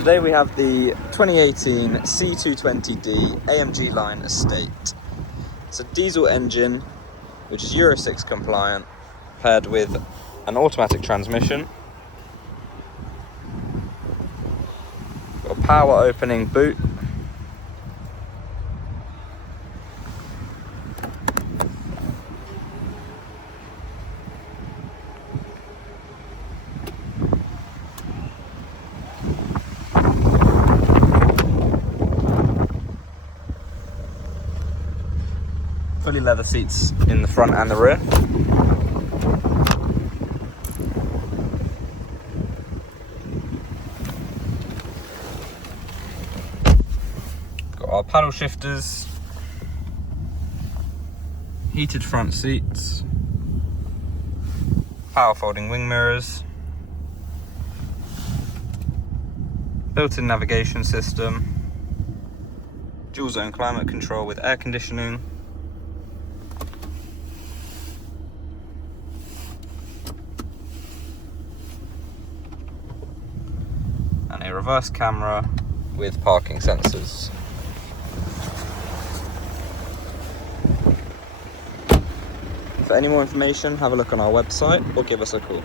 Today we have the 2018 C220d AMG line estate. It's a diesel engine which is Euro 6 compliant, paired with an automatic transmission. Got a power opening boot. Fully leather seats in the front and the rear. Got our paddle shifters, heated front seats, power folding wing mirrors, built-in navigation system, dual zone climate control with air conditioning, and a reverse camera with parking sensors. For any more information, have a look on our website or give us a call.